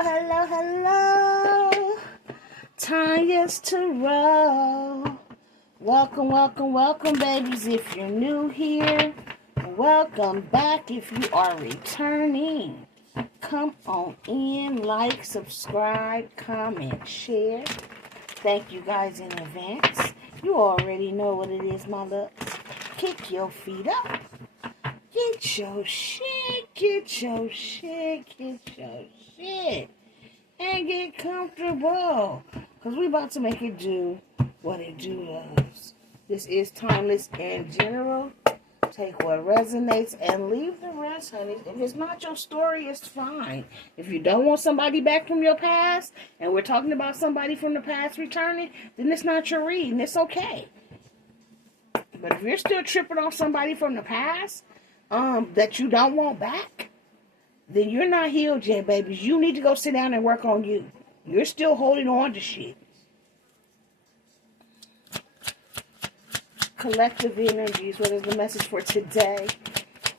hello, hello. Tanya's to roll. Welcome, welcome, welcome, babies. If you're new here, welcome back. If you are returning, come on in, like, subscribe, comment, share. Thank you guys in advance. You already know what it is, my loves. Kick your feet up. Get your shit, get your shit, get your shit. And get comfortable. Because we about to make it do what it do, loves. This is timeless and general. Take what resonates and leave the rest, honey. If it's not your story, it's fine. If you don't want somebody back from your past, and we're talking about somebody from the past returning, then it's not your reading. It's okay. But if you're still tripping off somebody from the past, that you don't want back, then you're not healed yet, babies. You need to go sit down and work on you. You're still holding on to shit. Collective energies. What is the message for today?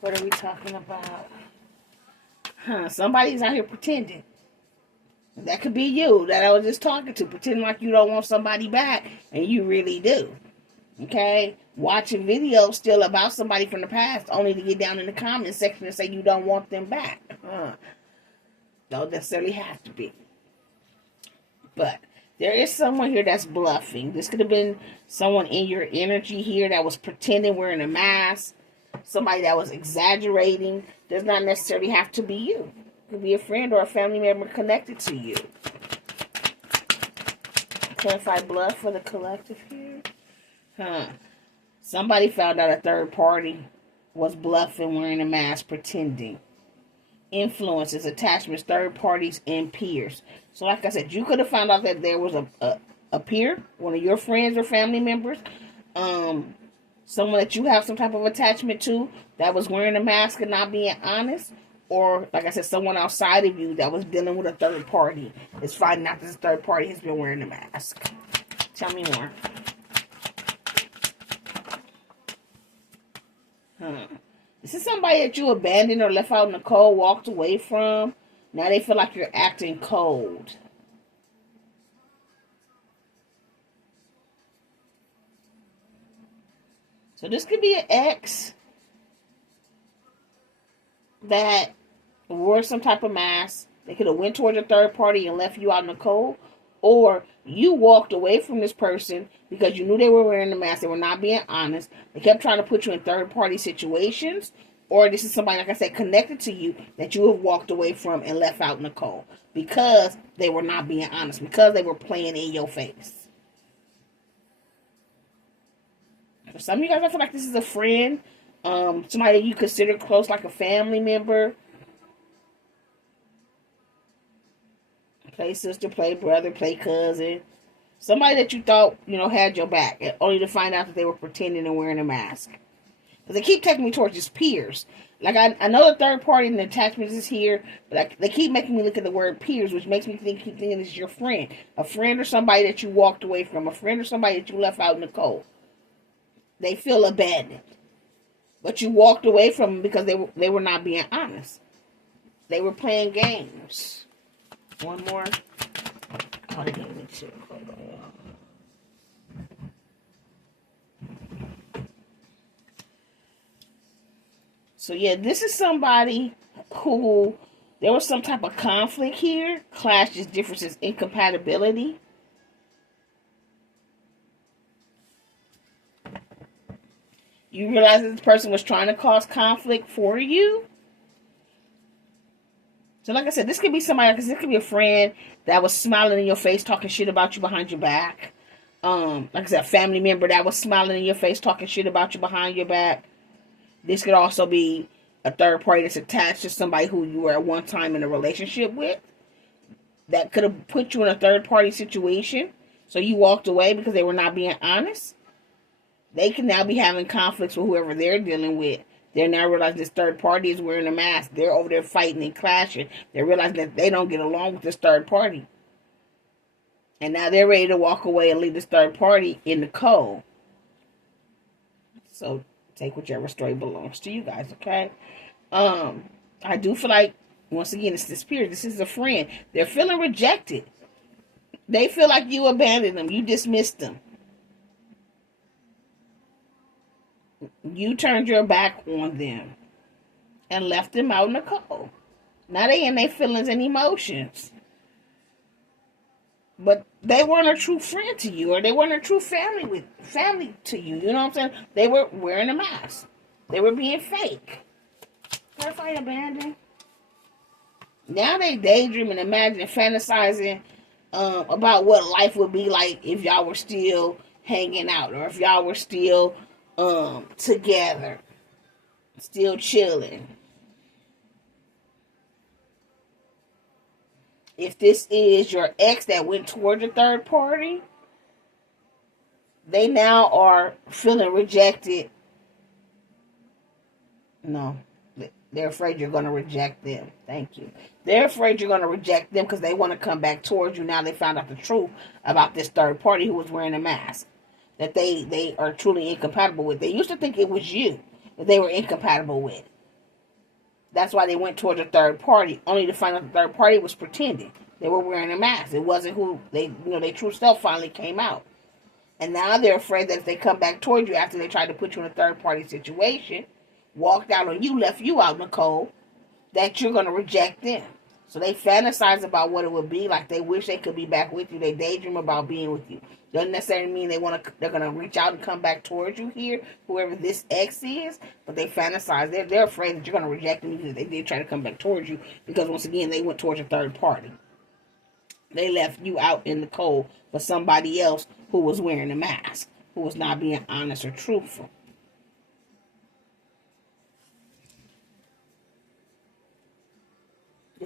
What are we talking about? Somebody's out here pretending. That could be you that I was just talking to. Pretending like you don't want somebody back, and you really do. Okay? Watching videos still about somebody from the past, only to get down in the comment section and say you don't want them back. Don't necessarily have to be. But there is someone here that's bluffing. This could have been someone in your energy here that was pretending wearing a mask. Somebody that was exaggerating. Does not necessarily have to be you. It could be a friend or a family member connected to you. Clarify bluff for the collective here. Somebody found out a third party was bluffing, wearing a mask, pretending. Influences, attachments, third parties, and peers. So like I said, you could have found out that there was a peer, one of your friends or family members, someone that you have some type of attachment to that was wearing a mask and not being honest. Or, like I said, someone outside of you that was dealing with a third party is finding out this third party has been wearing a mask. Tell me more. This is somebody that you abandoned or left out in the cold, walked away from. Now they feel like you're acting cold. So this could be an ex that wore some type of mask. They could have went towards a third party and left you out in the cold. Or you walked away from this person because you knew they were wearing the mask. They were not being honest. They kept trying to put you in third-party situations. Or this is somebody, like I said, connected to you that you have walked away from and left out in the cold. Because they were not being honest. Because they were playing in your face. For some of you guys, I feel like this is a friend. Somebody that you consider close, like a family member. Play sister, play brother, play cousin. Somebody that you thought, had your back. Only to find out that they were pretending and wearing a mask. Because they keep taking me towards just peers. Like, I know the third party and the attachments is here. But they keep making me look at the word peers. Which makes me keep thinking it's your friend. A friend or somebody that you walked away from. A friend or somebody that you left out in the cold. They feel abandoned. But you walked away from them because they were not being honest. They were playing games. One more. Oh, they gave me two. Hold on. So yeah, this is somebody who there was some type of conflict here, clashes, differences, incompatibility. You realize that this person was trying to cause conflict for you. So like I said, this could be somebody, because this could be a friend that was smiling in your face, talking shit about you behind your back. Like I said, a family member that was smiling in your face, talking shit about you behind your back. This could also be a third party that's attached to somebody who you were at one time in a relationship with. That could have put you in a third party situation. So you walked away because they were not being honest. They can now be having conflicts with whoever they're dealing with. They're now realizing this third party is wearing a mask. They're over there fighting and clashing. They're realizing that they don't get along with this third party. And now they're ready to walk away and leave this third party in the cold. So take whichever story belongs to you guys, okay? I do feel like Once again, it's the spirit. This is a friend. They're feeling rejected. They feel like you abandoned them. You dismissed them. You turned your back on them and left them out in the cold. Now they in their feelings and emotions. But they weren't a true friend to you, or they weren't a true family to you. You know what I'm saying? They were wearing a mask. They were being fake. Clarify abandoned. Now they daydreaming, imagining, fantasizing about what life would be like if y'all were still hanging out, or if y'all were still together, still chilling. If this is your ex that went toward the third party, they now are feeling rejected. No, they're afraid you're going to reject them. Thank you. They're afraid you're going to reject them because they want to come back towards you. Now they found out the truth about this third party who was wearing a mask that they are truly incompatible with. They used to think it was you that they were incompatible with. That's why they went towards a third party, only to find out the third party was pretending. They were wearing a mask. It wasn't who their true self finally came out. And now they're afraid that if they come back towards you after they tried to put you in a third party situation, walked out on you, left you out in the cold, that you're going to reject them. So they fantasize about what it would be like. They wish they could be back with you. They daydream about being with you. Doesn't necessarily mean they're going to reach out and come back towards you here, whoever this ex is, but they fantasize. They're afraid that you're going to reject them because they did try to come back towards you, because once again, they went towards a third party. They left you out in the cold for somebody else who was wearing a mask, who was not being honest or truthful.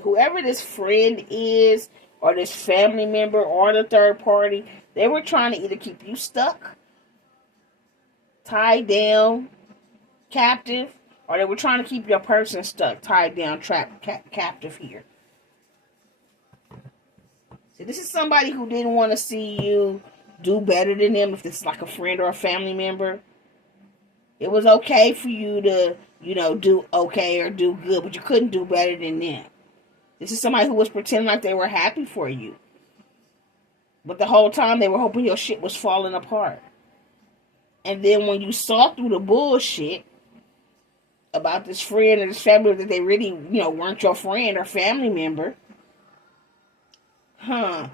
Whoever this friend is, or this family member, or the third party, they were trying to either keep you stuck, tied down, captive, or they were trying to keep your person stuck, tied down, trapped, captive here. See, this is somebody who didn't want to see you do better than them. If this is like a friend or a family member, it was okay for you to, do okay or do good, but you couldn't do better than them. This is somebody who was pretending like they were happy for you. But the whole time they were hoping your shit was falling apart. And then when you saw through the bullshit about this friend or this family that they really, weren't your friend or family member. I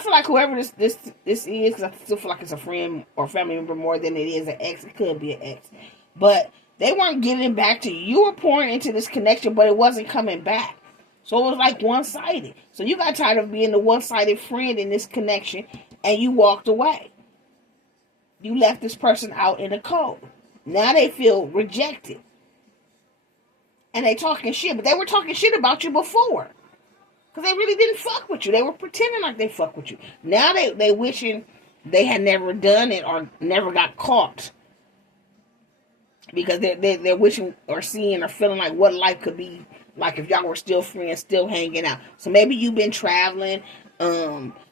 feel like whoever this is, because I still feel like it's a friend or family member more than it is an ex. It could be an ex. But they weren't giving back to you. You were pouring into this connection, but it wasn't coming back. So it was like one-sided. So you got tired of being the one-sided friend in this connection, and you walked away. You left this person out in the cold. Now they feel rejected. And they talking shit, but they were talking shit about you before. Because they really didn't fuck with you. They were pretending like they fuck with you. Now they wishing they had never done it or never got caught. Because they're wishing or seeing or feeling like what life could be like if y'all were still friends, still hanging out. So maybe you've been traveling.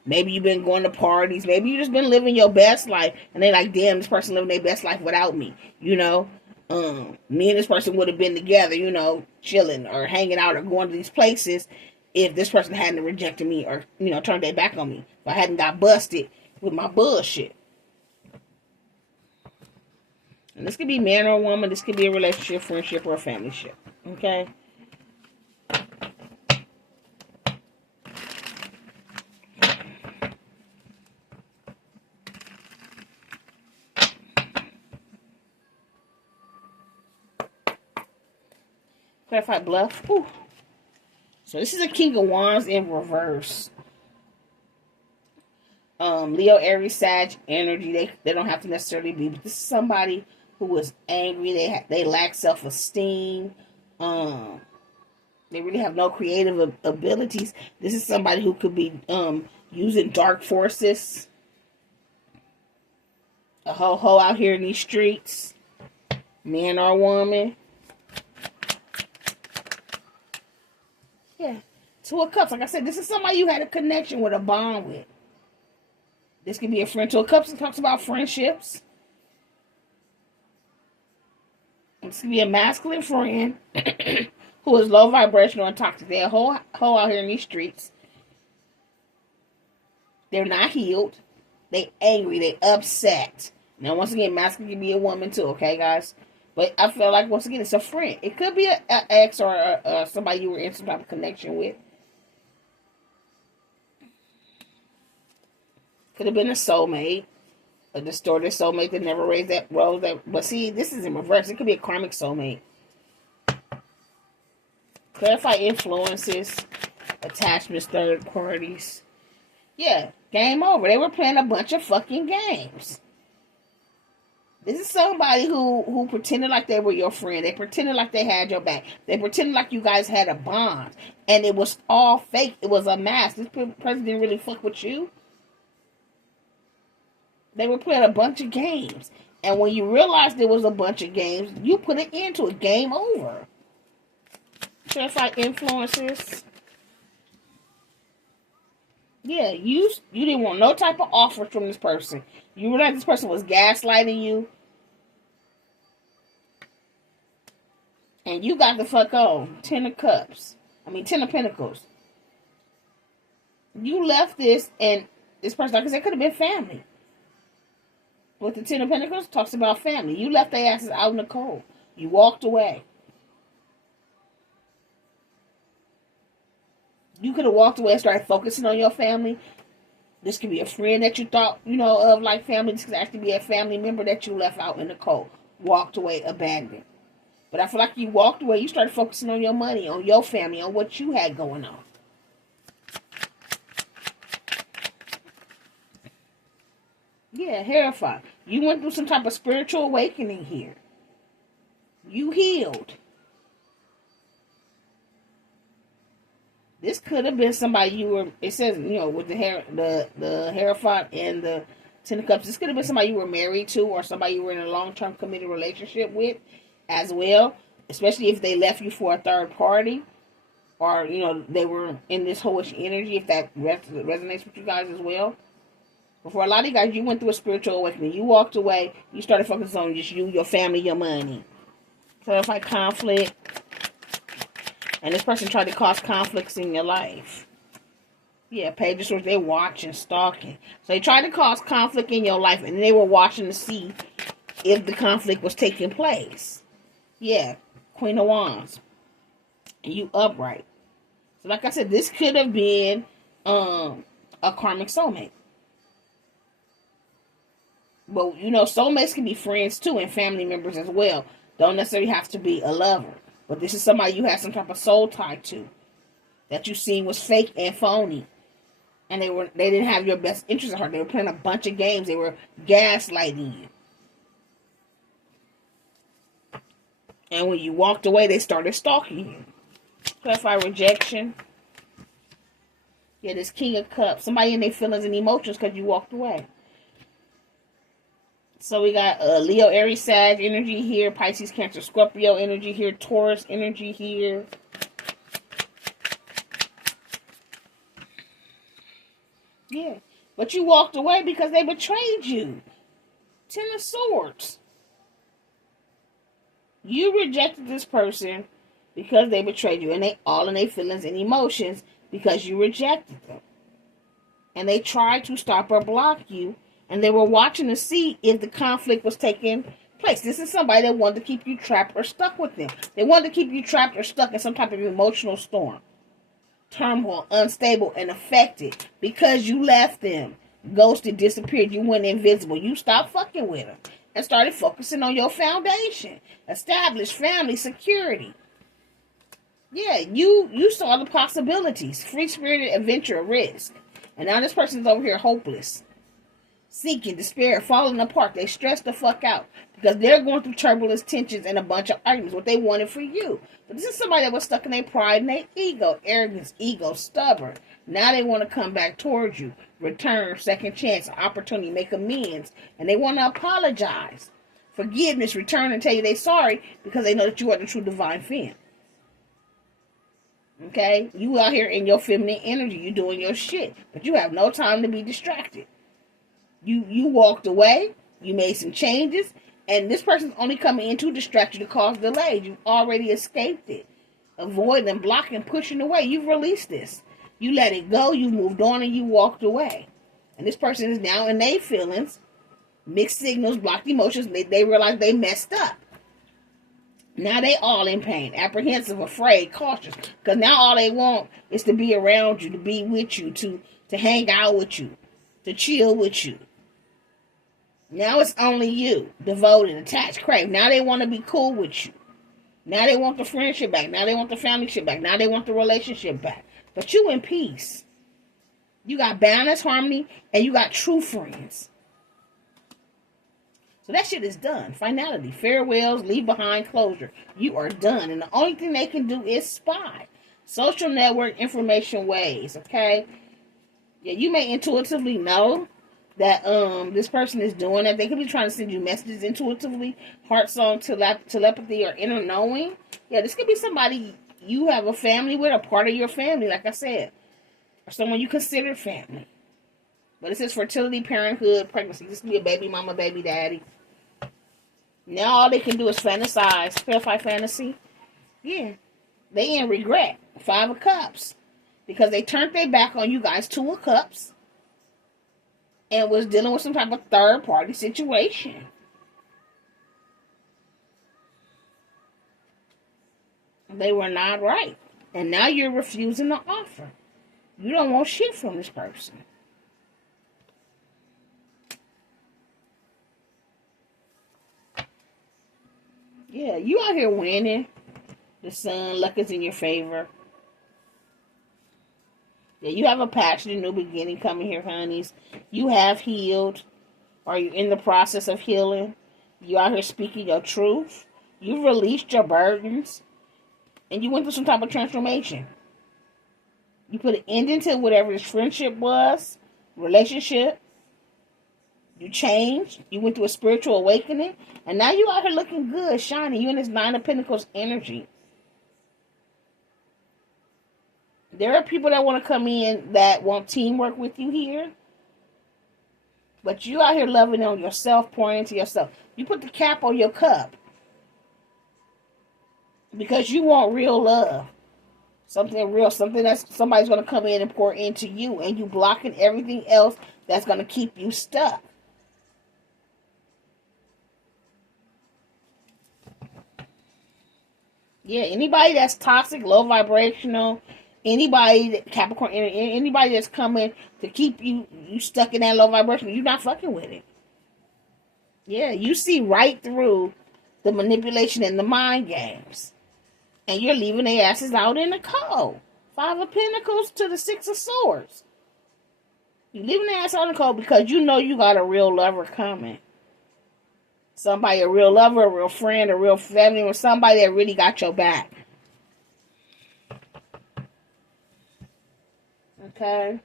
Maybe you've been going to parties. Maybe you just been living your best life. And they're like, damn, this person living their best life without me. Me and this person would have been together, chilling or hanging out or going to these places if this person hadn't rejected me or, turned their back on me. If I hadn't got busted with my bullshit. And this could be man or woman. This could be a relationship, friendship, or a family ship. Okay? Clarify bluff. Ooh. So this is a King of Wands in reverse. Leo, Aries, Sag energy. They don't have to necessarily be, but this is somebody who was angry. They lack self-esteem. They really have no creative abilities. This is somebody who could be using dark forces. A ho-ho out here in these streets. Man or woman. Yeah. Two of Cups. Like I said, this is somebody you had a connection with, a bond with. This could be a friend. Two of Cups talks about friendships. This could be a masculine friend who is low vibrational and toxic. They're a whole out here in these streets. They're not healed. They angry. They upset. Now, once again, masculine can be a woman too, okay, guys? But I feel like, once again, it's a friend. It could be an ex or somebody you were in some type of connection with. Could have been a soulmate. A distorted soulmate that never raised that rose. But see, this is in reverse. It could be a karmic soulmate. Clarify influences, attachments, third parties. Yeah, game over. They were playing a bunch of fucking games. This is somebody who pretended like they were your friend. They pretended like they had your back. They pretended like you guys had a bond. And it was all fake. It was a mask. This person didn't really fuck with you. They were playing a bunch of games. And when you realized there was a bunch of games, you put an end to it. Game over. Clarify influences. Yeah, you didn't want no type of offer from this person. You realized this person was gaslighting you. And you got the fuck on. 10 of Cups. 10 of Pentacles. You left this, and this person, like I said, could have been family. With the 10 of Pentacles, talks about family. You left their asses out in the cold. You walked away. You could have walked away and started focusing on your family. This could be a friend that you thought, of like family. This could actually be a family member that you left out in the cold. Walked away, abandoned. But I feel like you walked away. You started focusing on your money, on your family, on what you had going on. Yeah, Hierophant. You went through some type of spiritual awakening here. You healed. This could have been somebody you were, it says, with the Hierophant and the 10 of Cups, this could have been somebody you were married to or somebody you were in a long-term committed relationship with as well, especially if they left you for a third party or, they were in this hoish energy, if that resonates with you guys as well. But for a lot of you guys, you went through a spiritual awakening. You walked away. You started focusing on just you, your family, your money. Clarify conflict. And this person tried to cause conflicts in your life. Yeah, pages where they're watching, stalking. So they tried to cause conflict in your life, and they were watching to see if the conflict was taking place. Yeah, Queen of Wands. And you upright. So like I said, this could have been a karmic soulmate. But, soulmates can be friends too and family members as well. Don't necessarily have to be a lover. But this is somebody you had some type of soul tie to. That you seen was fake and phony. And they didn't have your best interest at heart. They were playing a bunch of games. They were gaslighting you. And when you walked away, they started stalking you. Clarify rejection. Yeah, this King of Cups. Somebody in their feelings and emotions because you walked away. So we got Leo, Aries, Sag energy here. Pisces, Cancer, Scorpio energy here. Taurus energy here. Yeah. But you walked away because they betrayed you. 10 of Swords. You rejected this person because they betrayed you. And they all in their feelings and emotions because you rejected them. And they tried to stop or block you. And they were watching to see if the conflict was taking place. This is somebody that wanted to keep you trapped or stuck with them. They wanted to keep you trapped or stuck in some type of emotional storm. Turmoil, unstable, and affected. Because you left them. Ghosted, disappeared. You went invisible. You stopped fucking with them. And started focusing on your foundation. Established family, security. Yeah, you saw the possibilities. Free-spirited adventure, risk. And now this person's over here hopeless. Seeking, despair, falling apart. They stress the fuck out because they're going through turbulence, tensions, and a bunch of arguments. What they wanted for you. But this is somebody that was stuck in their pride and their ego. Arrogance, ego, stubborn. Now they want to come back towards you. Return, second chance, opportunity, make amends. And they want to apologize. Forgiveness, return and tell you they're sorry because they know that you are the true divine femme. Okay? You out here in your feminine energy. You doing your shit. But you have no time to be distracted. You walked away, you made some changes, and this person's only coming in to distract you to cause delays. You've already escaped it. avoiding and blocking, pushing away. You've released this. You let it go. You moved on and you walked away. And this person is now in their feelings, mixed signals, blocked emotions. They realize they messed up. Now they all in pain, apprehensive, afraid, cautious. Because now all they want is to be around you, to be with you, to hang out with you, to chill with you. Now it's only you, devoted, attached, crave. Now they want to be cool with you. Now they want the friendship back. Now they want the family shit back. Now they want the relationship back. But you in peace. You got balance, harmony, and you got true friends. So that shit is done. Finality. Farewells, leave behind, closure. You are done. And the only thing they can do is spy. Social network information ways, okay? Yeah, you may intuitively know that this person is doing that. They could be trying to send you messages intuitively, heart song, telepathy, or inner knowing. Yeah, this could be somebody you have a family with, a part of your family, like I said, or someone you consider family. But it says fertility, parenthood, pregnancy. This could be a baby mama, baby daddy. Now all they can do is fantasize, clarify fantasy. Yeah, they in regret. 5 of Cups. Because they turned their back on you guys, 2 of Cups. And was dealing with some type of third-party situation. They were not right. And now you're refusing the offer. You don't want shit from this person. Yeah, you out here winning. The sun, luck is in your favor. Yeah, you have a passionate new beginning coming here, honeys. You have healed. Or you're in the process of healing. You out here speaking your truth. You've released your burdens. And you went through some type of transformation. You put an ending to whatever this friendship was. Relationship. You changed. You went through a spiritual awakening. And now you out here looking good, shining. You in this 9 of Pentacles energy. There are people that want to come in that want teamwork with you here. But you out here loving on yourself, pouring into yourself. You put the cap on your cup. Because you want real love. Something real. Something that somebody's going to come in and pour into you. And you blocking everything else that's going to keep you stuck. Yeah, anybody that's toxic, low vibrational, anybody that Capricorn, anybody that's coming to keep you stuck in that low vibration, you're not fucking with it. Yeah, you see right through the manipulation and the mind games. And you're leaving their asses out in the cold. 5 of Pentacles to the 6 of Swords. You're leaving their ass out in the cold because you know you got a real lover coming. Somebody, a real lover, a real friend, a real family, or somebody that really got your back. Okay?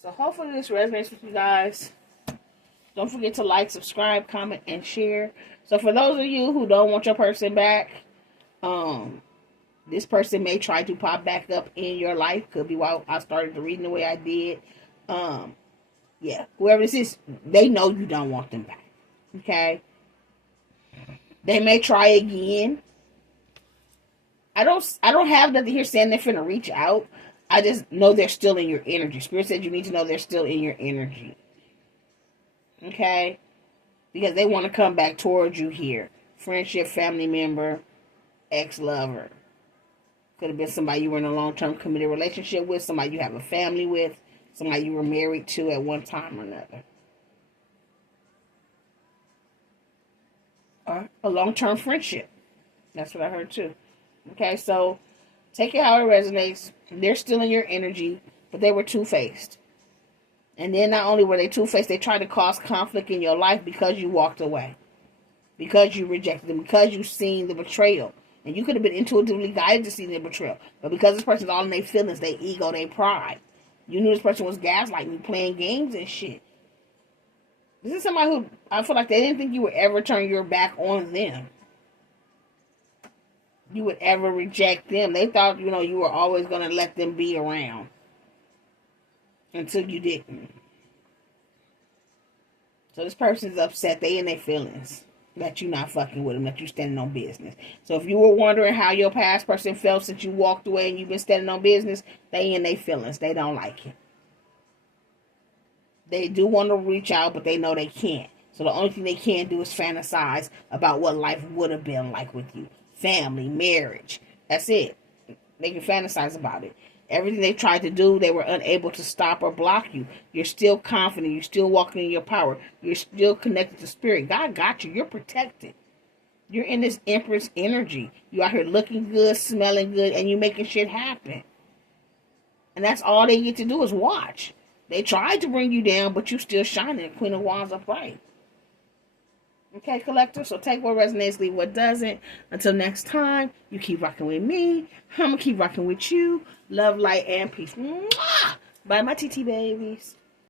So hopefully this resonates with you guys. Don't forget to like, subscribe, comment, and share. So for those of you who don't want your person back, this person may try to pop back up in your life. Could be why I started the reading the way I did. Yeah, whoever this is, they know you don't want them back. Okay? They may try again. I don't have nothing here saying they're finna reach out. I just know they're still in your energy. Spirit said you need to know they're still in your energy. Okay? Because they want to come back towards you here. Friendship, family member, ex-lover. Could have been somebody you were in a long-term committed relationship with. Somebody you have a family with. Somebody you were married to at one time or another. Or a long-term friendship. That's what I heard too. Okay, so take it how it resonates. They're still in your energy, but they were two-faced. And then not only were they two-faced, they tried to cause conflict in your life because you walked away. Because you rejected them. Because you seen the betrayal. And you could have been intuitively guided to see the betrayal. But because this person's all in their feelings, their ego, their pride. You knew this person was gaslighting you, playing games and shit. This is somebody who, I feel like they didn't think you would ever turn your back on them. You would ever reject them. They thought, you were always going to let them be around. Until you didn't. So this person's upset. They in their feelings. that you're not fucking with them, that you're standing on business. So if you were wondering how your past person felt since you walked away and you've been standing on business, they in their feelings. They don't like it. They do want to reach out, but they know they can't. So the only thing they can do is fantasize about what life would have been like with you. Family, marriage. That's it. They can fantasize about it. Everything they tried to do, they were unable to stop or block you. You're still confident. You're still walking in your power. You're still connected to spirit. God got you. You're protected. You're in this Empress energy. You out here looking good, smelling good, and you're making shit happen. And that's all they get to do is watch. They tried to bring you down, but you still shining. Queen of Wands upright. Okay, collector? So take what resonates, leave what doesn't. Until next time, you keep rocking with me. I'm going to keep rocking with you. Love, light, and peace. Mwah! Bye, my TT babies.